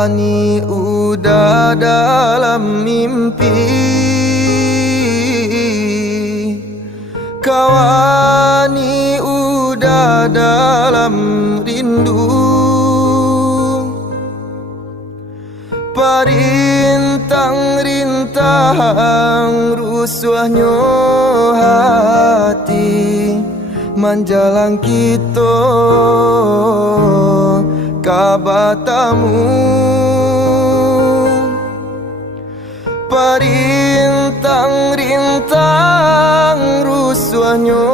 Kawani udah dalam mimpi, kawani udah dalam rindu. Parintang-rintang rusuhnya hati menjalang kita kabatamu. Parintang-rintang rusuhnya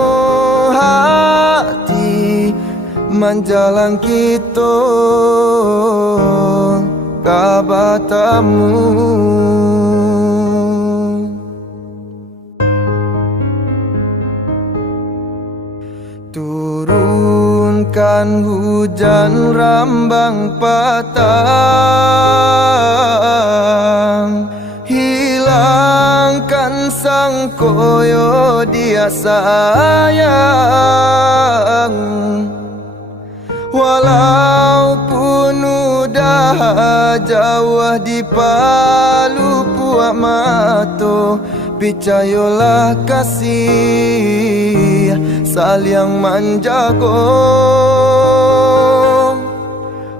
hati menjalang kita kabatamu. Turunkan hujan rambang patang, hilangkan sang koyo dia sayang. Walaupun udah jauh di palu puak mato, percayalah kasih saling menjaga.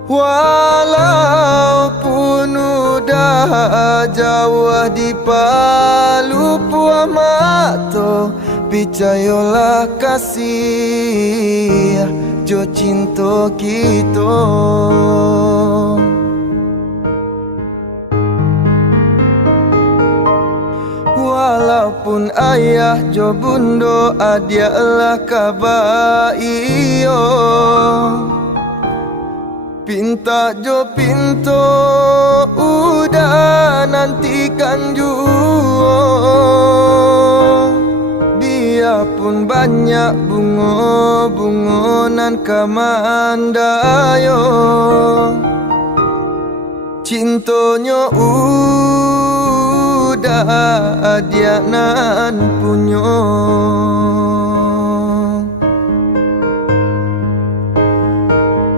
Walaupun udah jauh di palu puak mato, percayalah kasih jo cinta kita. Walaupun ayah jo bundo adialah kabaiyo, pinta jo pinto udah nantikan juo. Biarpun banyak bunga-bungonan kamandayo, cintonya udah dia nan punyo.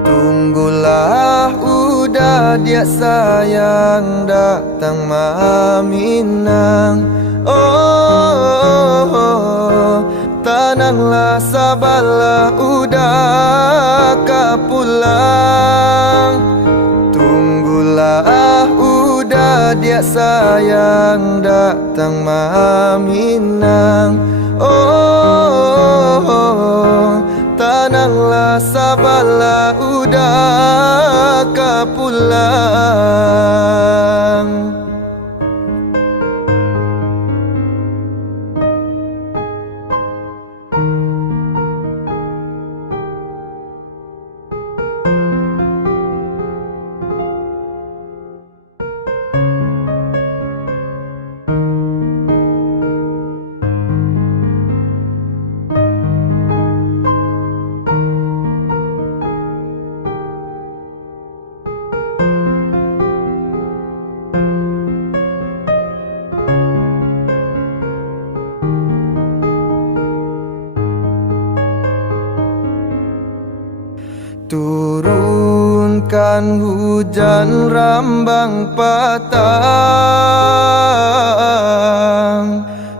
Tunggulah udah dia sayang datang maminang. Oh, tenanglah sabarlah udah kapulang. Tunggulah udah dia sayang datang maminang. Oh, tenanglah sabarlah udah kapulang. Turunkan hujan rambang patang,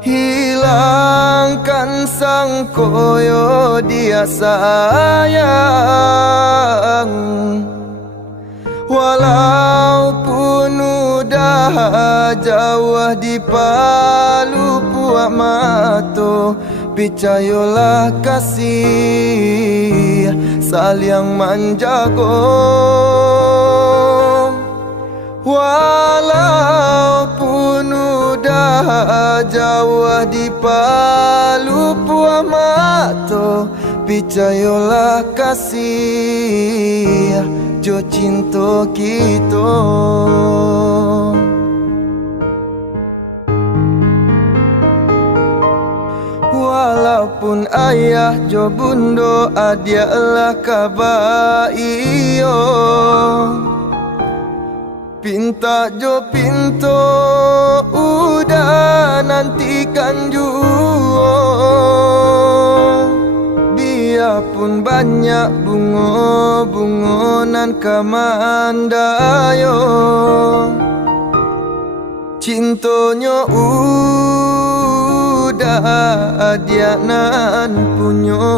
hilangkan sang koyo dia sayang. Walaupun udah jauh di palu puak mato, percayalah kasih saling menjaga. Walaupun udah jauh di palu puak mato, percayalah kasih jo cinta kita. Walaupun ayah jo bundo adialah kabaiyo, pinta jo pinto udah nantikan juo. Biarpun banyak bunga bungonan kamandayo cintonyo udah adianan punyo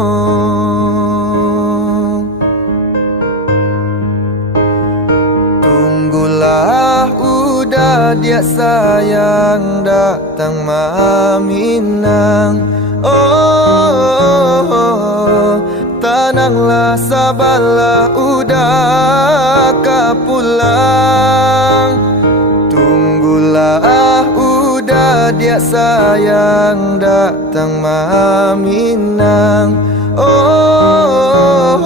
tunggulah udah dia sayang datang maminang oh, tenanglah sabarlah udah kapulang tunggulah udah dia sayang datang maminang oh,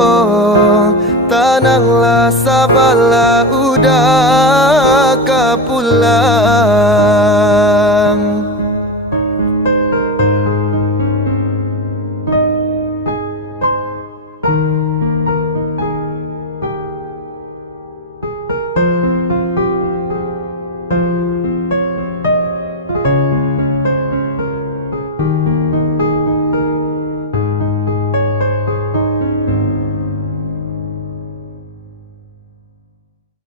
tenanglah sabarlah udah kapulang